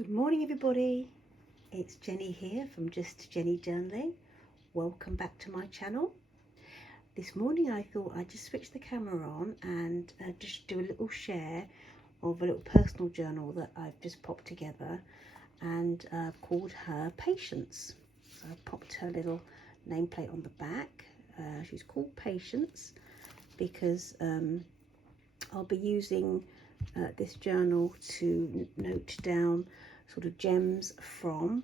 Good morning everybody, it's Jenny here from Just Jenny Journaling. Welcome back to my channel. This morning I thought I'd just switch the camera on and just do a little share of a little personal journal that I've just popped together and called her Patience. So I popped her little nameplate on the back. She's called Patience because I'll be using this journal to note down sort of gems from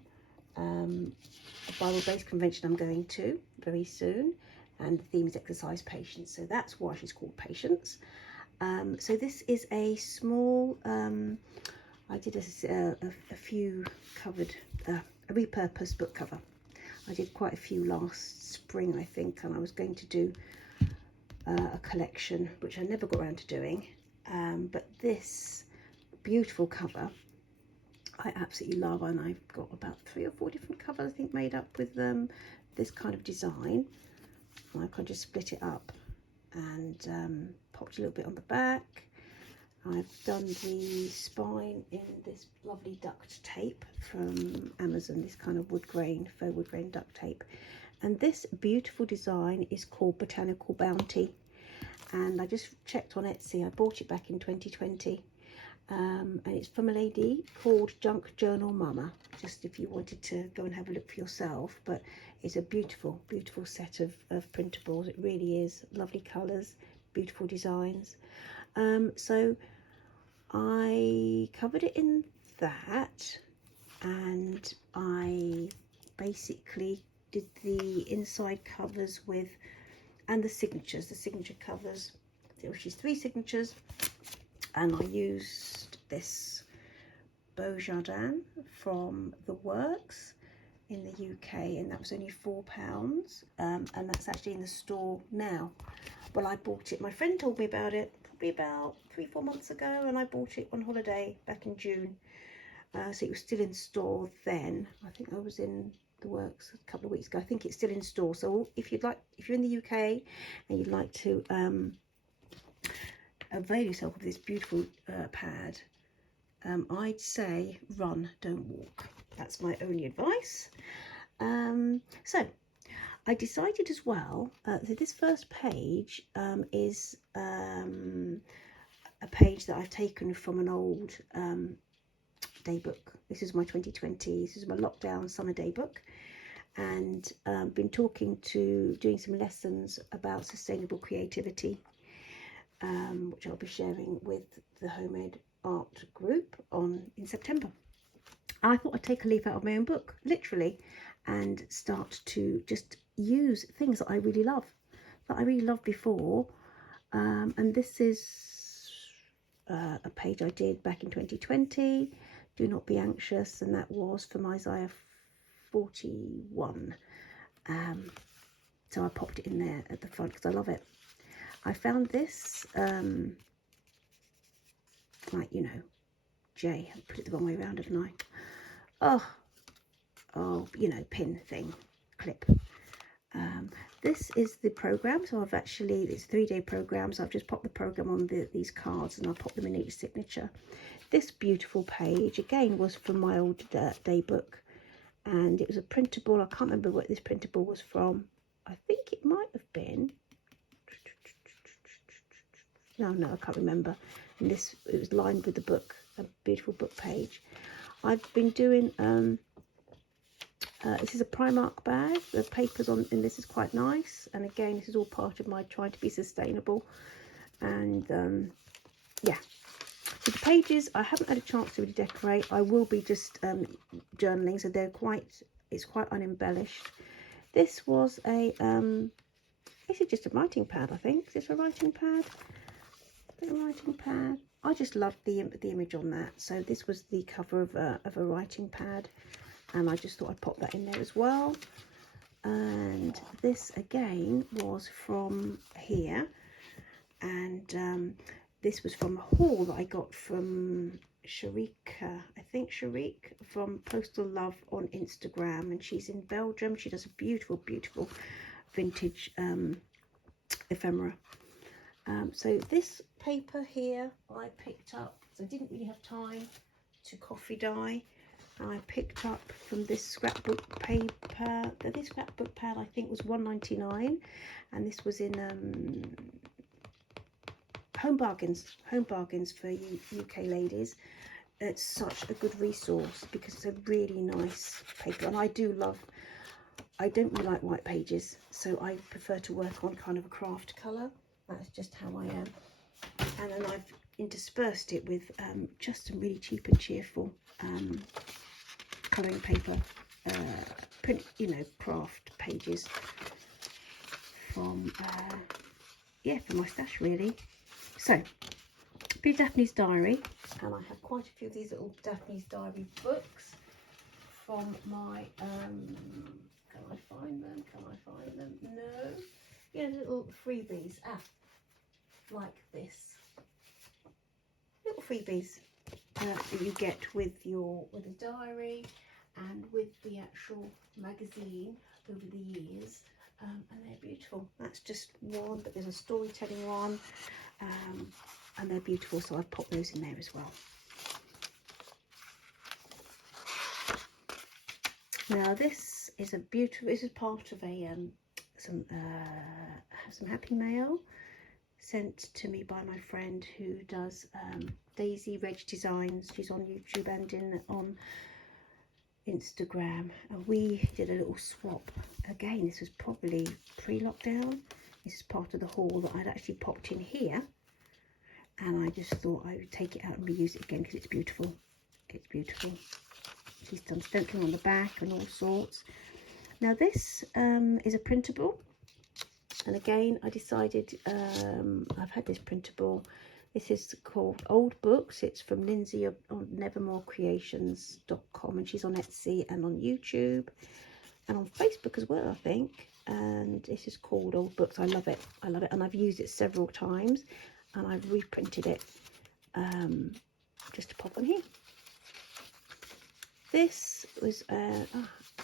a Bible-based convention I'm going to very soon, and the theme is exercise patience, so that's why she's called Patience. So this is a small, I did a few covered, a repurposed book cover. I did quite a few last spring I think, and I was going to do a collection which I never got around to doing. But this beautiful cover I absolutely love, and I've got about 3 or 4 different covers I think made up with this kind of design. I can just split it up and popped a little bit on the back. I've done the spine in this lovely duct tape from Amazon, this kind of wood grain, faux wood grain duct tape, and this beautiful design is called Botanical Bounty. And I just checked on Etsy. I bought it back in 2020, and it's from a lady called Junk Journal Mama, just if you wanted to go and have a look for yourself. But it's a beautiful set of printables. It really is. Lovely colours, beautiful designs. So I covered it in that, and I basically did the inside covers with, and the signature covers, which is 3 signatures, and I used this Beau Jardin from The Works in the UK, and that was only £4, and that's actually in the store now. Well, I bought it, my friend told me about it probably about 3-4 months ago, and I bought it on holiday back in June, so it was still in store then. I think I was in The Works a couple of weeks ago. I think it's still in store. So if you're in the UK and you'd like to avail yourself of this beautiful pad, I'd say run, don't walk. That's my only advice. So I decided as well that this first page is a page that I've taken from an old day book. This is my 2020, this is my lockdown summer day book, and been doing some lessons about sustainable creativity, which I'll be sharing with the Homemade Art group in September. I thought I'd take a leaf out of my own book, literally, and start to just use things that I really loved before. And this is a page I did back in 2020. Do not be anxious, and that was from Isaiah 41. So I popped it in there at the front because I love it. I found this like, you know, I put it the wrong way around, didn't I? Oh, you know, pin thing, clip. This is the program. So it's a 3-day program, so I've just popped the program on these cards, and I'll pop them in each signature. This beautiful page again was from my old day book, and it was a printable. I can't remember what this printable was from. I think it might have been, no, I can't remember. And it was lined with the book, a beautiful book page. I've been doing this is a Primark bag. The papers in this is quite nice, and again, this is all part of my trying to be sustainable. And yeah, so the pages I haven't had a chance to really decorate. I will be just journaling, so it's quite unembellished. This was this is just a writing pad, I think. Is this a writing pad? A writing pad. I just loved the image on that. So this was the cover of a writing pad, and I just thought I'd pop that in there as well. And this again was from here, and this was from a haul that I got from Sharika, I think Sharik, from Postal Love on Instagram, and she's in Belgium. She does a beautiful vintage ephemera. So this paper here I picked up, so I didn't really have time to coffee dye, And I picked up from this scrapbook paper. This scrapbook pad I think was £1.99, and this was in Home Bargains for you UK ladies. It's such a good resource because it's a really nice paper, and I don't really like white pages, so I prefer to work on kind of a craft colour. That's just how I am. And then I've interspersed it with just some really cheap and cheerful colouring paper, print, craft pages from from my stash really. So, be Daphne's Diary, and I have quite a few of these little Daphne's Diary books from my can I find them? No. Yeah, little freebies. Like this. Little freebies that you get with a diary and with the actual magazine over the years, and they're beautiful. That's just one, but there's a storytelling one, and they're beautiful, so I've popped those in there as well. Now this is a beautiful, this is part of a some happy mail sent to me by my friend who does Daisy Reg Designs. She's on YouTube and on Instagram, and we did a little swap. Again, this was probably pre-lockdown. This is part of the haul that I'd actually popped in here, and I just thought I would take it out and reuse it again because it's beautiful. It's beautiful. She's done stenciling on the back and all sorts. Now this is a printable, and again I decided I've had this printable. This is called Old Books. It's from Lindsay on nevermorecreations.com, and she's on Etsy and on YouTube and on Facebook as well, I think. And this is called Old Books. I love it, and I've used it several times, and I've reprinted it just to pop on here. This was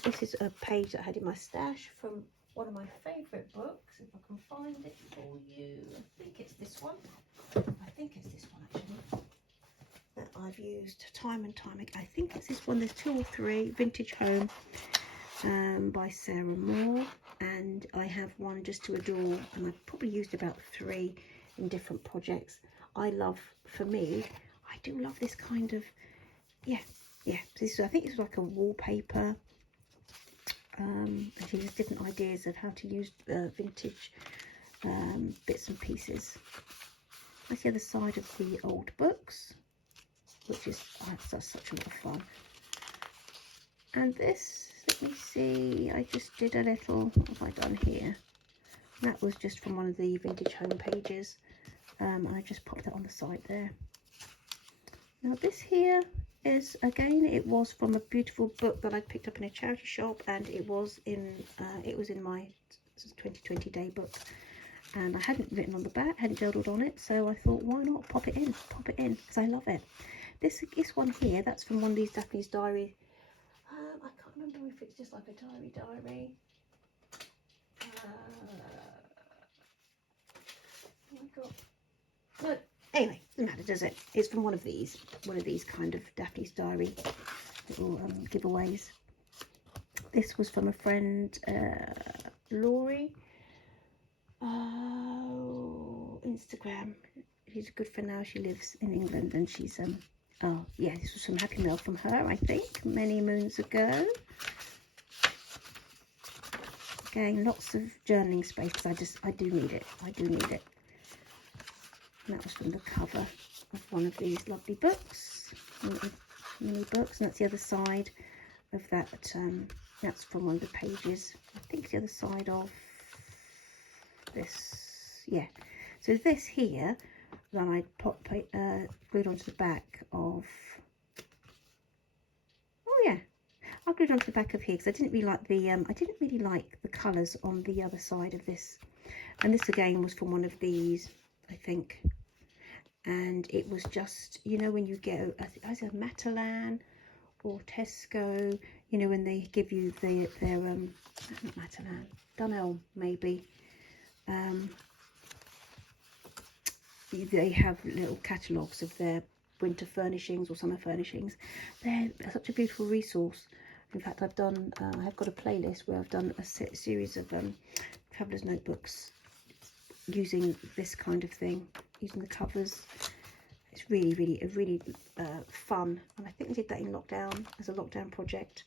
this is a page that I had in my stash from one of my favourite books. If I can find it for you, I think it's this one. Actually, that I've used time and time again. I think it's this one. There's 2 or 3. Vintage Home by Sarah Moore, and I have one just to adore, and I've probably used about 3 in different projects. I do love this kind of this, I think it's like a wallpaper, and she has different ideas of how to use vintage bits and pieces. That's the other side of the Old Books, which is that's such a lot of fun. And this, let me see, I just did a little, what have I done here? That was just from one of the Vintage Home pages, and I just popped that on the side there. Now this here is, again, it was from a beautiful book that I picked up in a charity shop, and it was in my 2020 day book, and I hadn't written on the back, hadn't journaled on it, so I thought, why not pop it in because I love it. This one here, that's from one of these Daphne's Diary. I can't remember if it's just like a diary. Oh my god. No. Anyway, doesn't matter, does it? It's from one of these kind of Daphne's Diary little giveaways. This was from a friend, Laurie. Instagram. She's a good friend now. She lives in England, and she's this was some happy mail from her, I think, many moons ago. Again, lots of journaling space because I do need it. And that was from the cover of one of these lovely books, mini books, and that's the other side of that. That's from one of the pages. I think it's the other side of this. Yeah. So this here, that I glued onto the back of. Oh yeah, I glued onto the back of here because I didn't really like the colours on the other side of this. And this again was from one of these, I think, and it was just, when you get either Matalan or Tesco, when they give you their not Matalan, Dunelm maybe, they have little catalogues of their winter furnishings or summer furnishings. They're such a beautiful resource. In fact, I've done, I have got a playlist where I've done a series of traveller's notebooks using this kind of thing, using the covers. It's really fun, and I think I did that in lockdown as a lockdown project.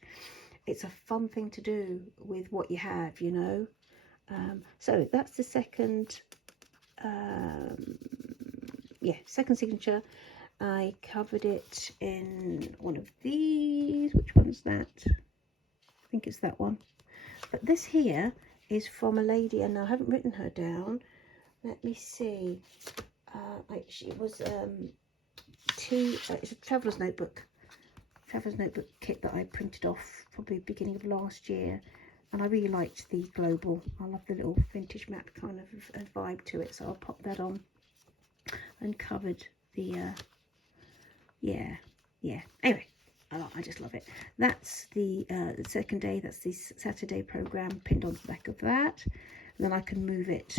It's a fun thing to do with what you have, you know. So that's the second, second signature. I covered it in one of these. Which one's that? I think it's that one. But this here is from a lady, and I haven't written her down. Let me see. It was it's a traveller's notebook kit that I printed off probably beginning of last year, and I really liked the global. I love the little vintage map kind of a vibe to it, so I'll pop that on and covered the anyway, I just love it. That's the second day. That's the Saturday program pinned onto the back of that, and then I can move it,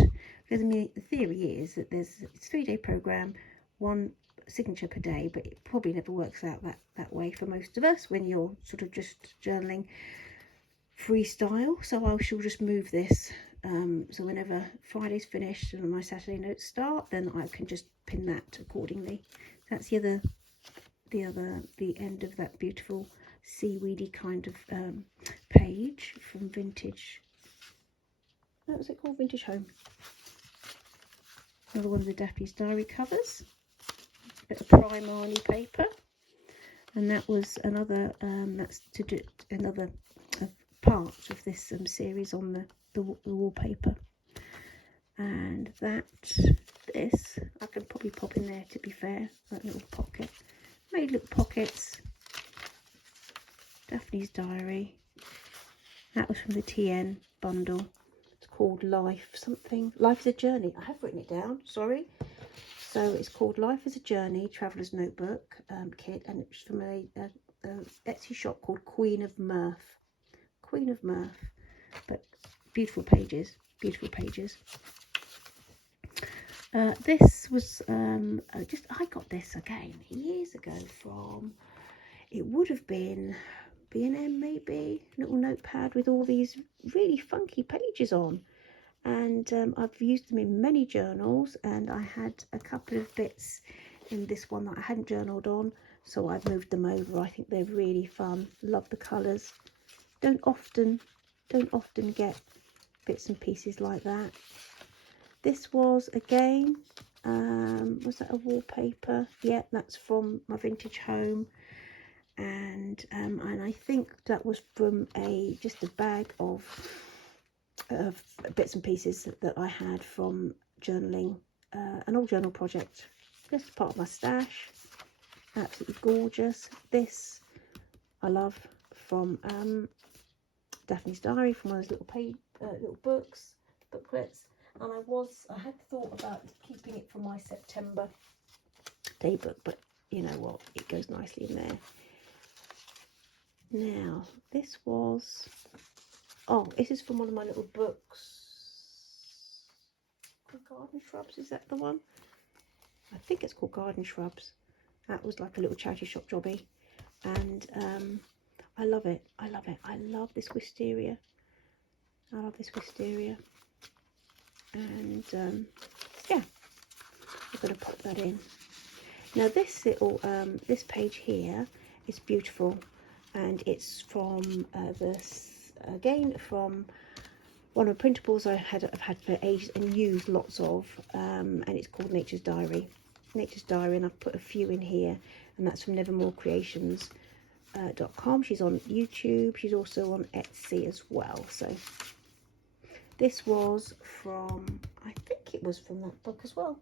because I mean the theory is that it's a 3-day program, one signature per day, but it probably never works out that way for most of us when you're sort of just journaling freestyle. So I shall just move this, so whenever Friday's finished and my Saturday notes start, then I can just pin that accordingly. That's the end of that beautiful seaweedy kind of page from Vintage. What was it called? Vintage Home. Another one of the Daphne's Diary covers. Bit of Primarly paper, and that was another that's to do another part of this series on the wallpaper. And this I can probably pop in there, to be fair, that little pocket. Made little pockets. Daphne's Diary. That was from the TN bundle. It's called Life something. Life is a Journey. I have written it down, sorry. So it's called Life is a Journey, Traveller's Notebook kit, and it's from a Etsy shop called Queen of Mirth. Queen of Mirth. But beautiful pages, beautiful pages. This was I got this again years ago from, it would have been B&M maybe, little notepad with all these really funky pages on. And I've used them in many journals, and I had a couple of bits in this one that I hadn't journaled on, so I've moved them over. I think they're really fun. Love the colours. Don't often get bits and pieces like that. This was again, was that a wallpaper? Yeah, that's from my Vintage Home, and I think that was from just a bag of bits and pieces that I had from journaling, an old journal project, just part of my stash. Absolutely gorgeous. This I love, from Daphne's Diary, from one of those little booklets, and I had thought about keeping it for my September daybook, but you know what, it goes nicely in there. Now this is from one of my little books. Garden Shrubs, is that the one? I think it's called Garden Shrubs. That was like a little charity shop jobby, and I love it. I love this wisteria. And yeah, I'm going to pop that in. Now this little this page here is beautiful, and it's from from one of the printables I've had for ages and used lots of, and it's called Nature's Diary, and I've put a few in here, and that's from nevermorecreations.com. She's on YouTube. She's also on Etsy as well. So this was from, I think it was from that book as well.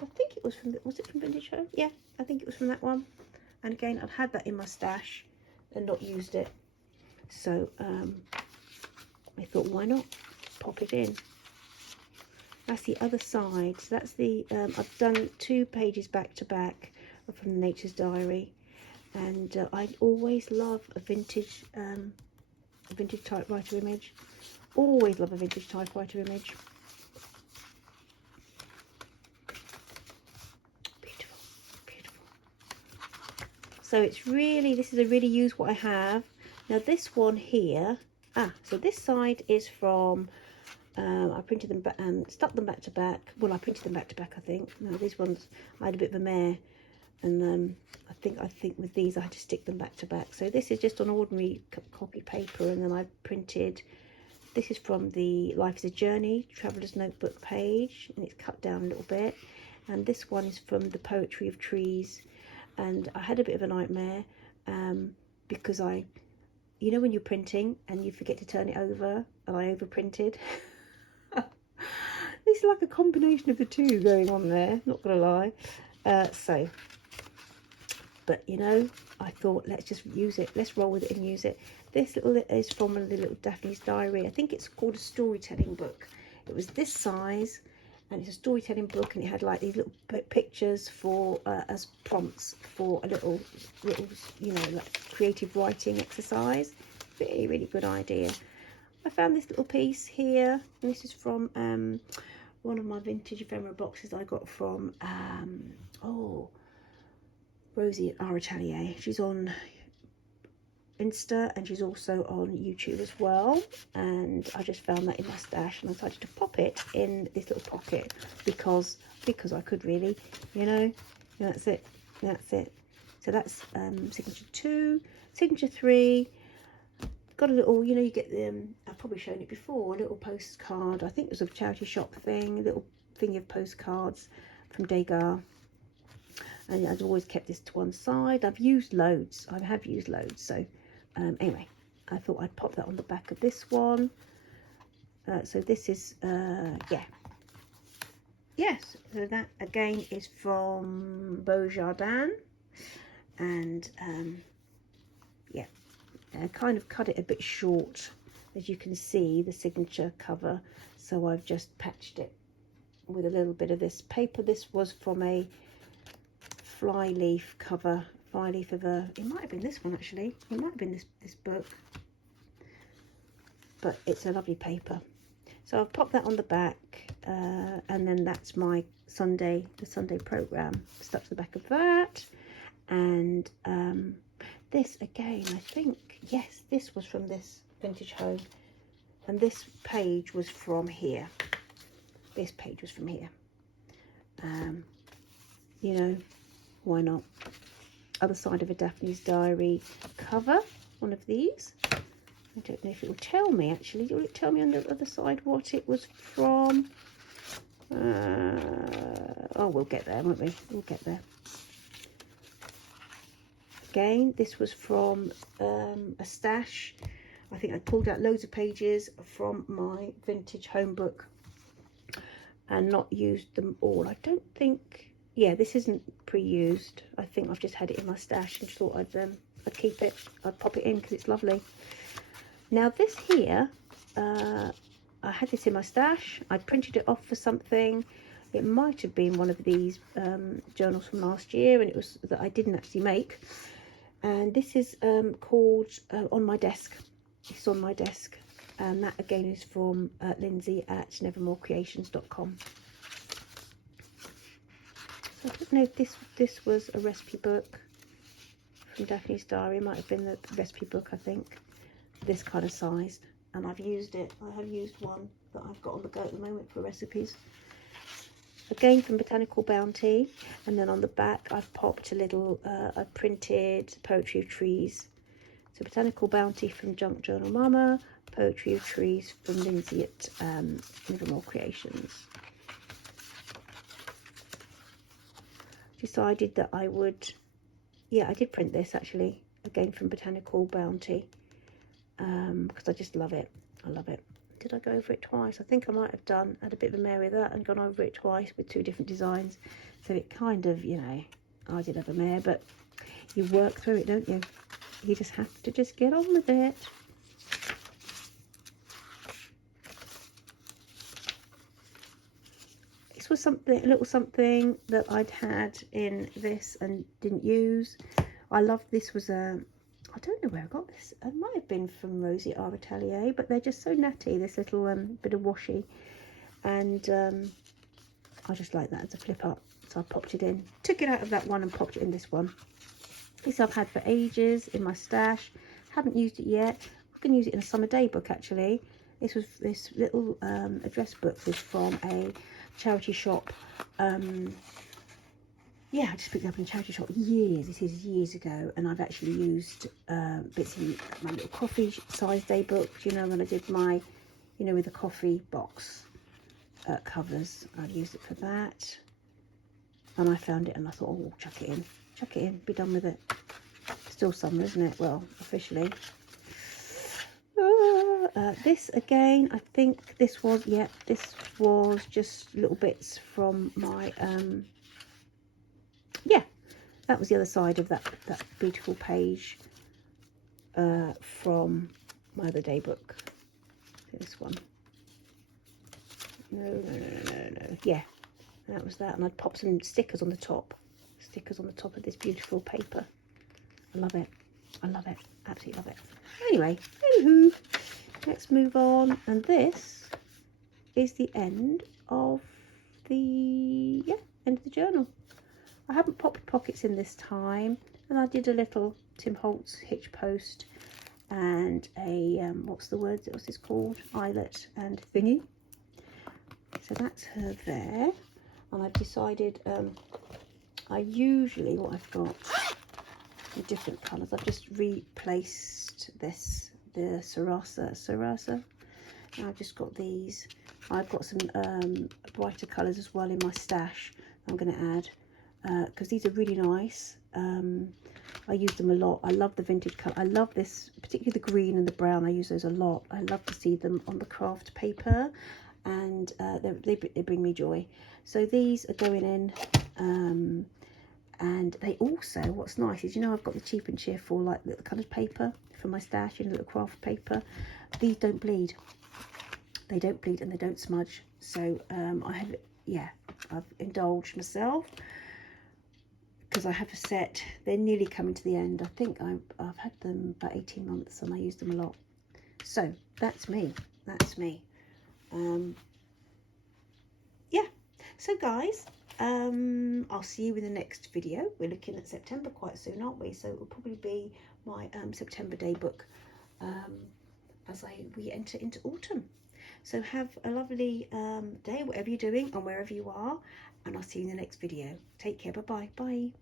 I think it was from, was it from Vintage Home? Yeah, I think it was from that one. And again, I've had that in my stash and not used it, so I thought, why not pop it in. That's the other side. So that's the I've done 2 pages back to back from Nature's Diary, and I always love a vintage typewriter image. Always love a vintage typewriter image. Beautiful, beautiful. So it's really, this is a really use what I have. Now this one here, so this side is from, I printed them back and stuck them back to back. Well, I printed them back to back, I think. No, these ones, I had a bit of a mare, and I think with these I had to stick them back to back. So this is just on ordinary copy paper, and then I printed, this is from the Life is a Journey Traveller's Notebook page, and it's cut down a little bit. And this one is from the Poetry of Trees. And I had a bit of a nightmare because you know when you're printing and you forget to turn it over, and I overprinted. It's like a combination of the two going on there, not gonna lie. But you know, I thought let's just use it, let's roll with it and use it. This little is from one of the little Daphne's Diary. I think it's called a storytelling book. It was this size, and it's a storytelling book, and it had like these little pictures for as prompts for a little you know, like creative writing exercise. Really, really good idea. I found this little piece here, and this is from one of my vintage ephemera boxes I got from Rosie at Our Atelier. She's on Insta and she's also on YouTube as well, and I just found that in my stash and I decided to pop it in this little pocket because I could, really, you know. That's it. So that's signature 2, signature 3. Got a little, you know, you get the I've probably shown it before, a little postcard. I think it was a charity shop thing, a little thingy of postcards from Degas. And I've always kept this to one side. I've used loads. I have used loads. So anyway, I thought I'd pop that on the back of this one. So this is, yes. So that again is from Beaujardin. And yeah, I kind of cut it a bit short, as you can see, the signature cover. So I've just patched it with a little bit of this paper. This was from a flyleaf cover, flyleaf of it might have been this one actually, it might have been this book, but it's a lovely paper. So I've popped that on the back, and then that's my the Sunday program stuck to the back of that. And this again, I think, yes, this was from this vintage home, and this page was from here. This page was from here. You know, why not? Other side of a Daphne's Diary cover, one of these. I don't know if it will tell me actually. Will it tell me on the other side what it was from? Oh, we'll get there, won't we? We'll get there. Again, this was from a stash. I think I pulled out loads of pages from my vintage home book and not used them all. I don't think, yeah, this isn't pre-used. I think I've just had it in my stash and just thought I'd keep it. I'd pop it in because it's lovely. Now this here, I had this in my stash. I printed it off for something. It might have been one of these journals from last year, and it was that I didn't actually make. And this is called On My Desk. It's on my desk, and that again is from Lindsay at nevermorecreations.com. I don't know if this was a recipe book from Daphne's Diary. It might have been the recipe book, I think. This kind of size, and I've used it. I have used one that I've got on the go at the moment for recipes. Again from Botanical Bounty, and then on the back I've popped a little, I printed Poetry of Trees. So Botanical Bounty from Junk Journal Mama, Poetry of Trees from Lindsay at Nevermore Creations. Decided that I would, yeah, I did print this actually, again from Botanical Bounty, because I just love it. I love it. Did I go over it twice? I think I might have done, had a bit of a mare with that and gone over it twice with 2 different designs. So it kind of, you know, I did have a mare, but you work through it, don't you? You just have to just get on with it. This was something, a little something that I'd had in this and didn't use. I love, this was a, I don't know where I got this. It might have been from Rosie at Our Atelier, but they're just so natty, this little bit of washi. And I just like that as a flip up. So I popped it in, took it out of that one and popped it in this one. This I've had for ages in my stash. Haven't used it yet. I'm going to use it in a summer day book actually. This little address book was from a charity shop. Yeah, I just picked it up in a charity shop years ago, and I've actually used bits in my little coffee size day book, you know, when I did my, you know, with the coffee box covers. I've used it for that, and I found it and I thought, oh, chuck it in, be done with it. Still summer, isn't it? Well, officially. This again, I think this was just little bits from my yeah, that was the other side of that beautiful page from my other day book. This one. No. Yeah, that was that, and I'd pop some stickers on the top. Stickers on the top of this beautiful paper. I love it. Absolutely love it. Anyway, anywho, let's move on. And this is the end of the end of the journal. I haven't popped pockets in this time, and I did a little Tim Holtz hitch post and a what's this called, eyelet and thingy. So that's her there, and I've decided I usually, what I've got in different colours, I've just replaced the Sarasa, and I've just got these. I've got some brighter colours as well in my stash I'm going to add, because these are really nice. I use them a lot. I love the vintage colour. I love this, particularly the green and the brown. I use those a lot. I love to see them on the craft paper, and they bring me joy. So these are going in, and they also, what's nice is, you know, I've got the Cheap and Cheerful like little coloured paper for my stash, in little craft paper. These don't bleed. They don't bleed and they don't smudge. So I've indulged myself, because I have a set. They're nearly coming to the end. I think I've had them about 18 months and I use them a lot. So that's me. Yeah, so guys, I'll see you in the next video. We're looking at September quite soon, aren't we? So it will probably be my September day book as we enter into autumn. So have a lovely day, whatever you're doing and wherever you are, and I'll see you in the next video. Take care. Bye.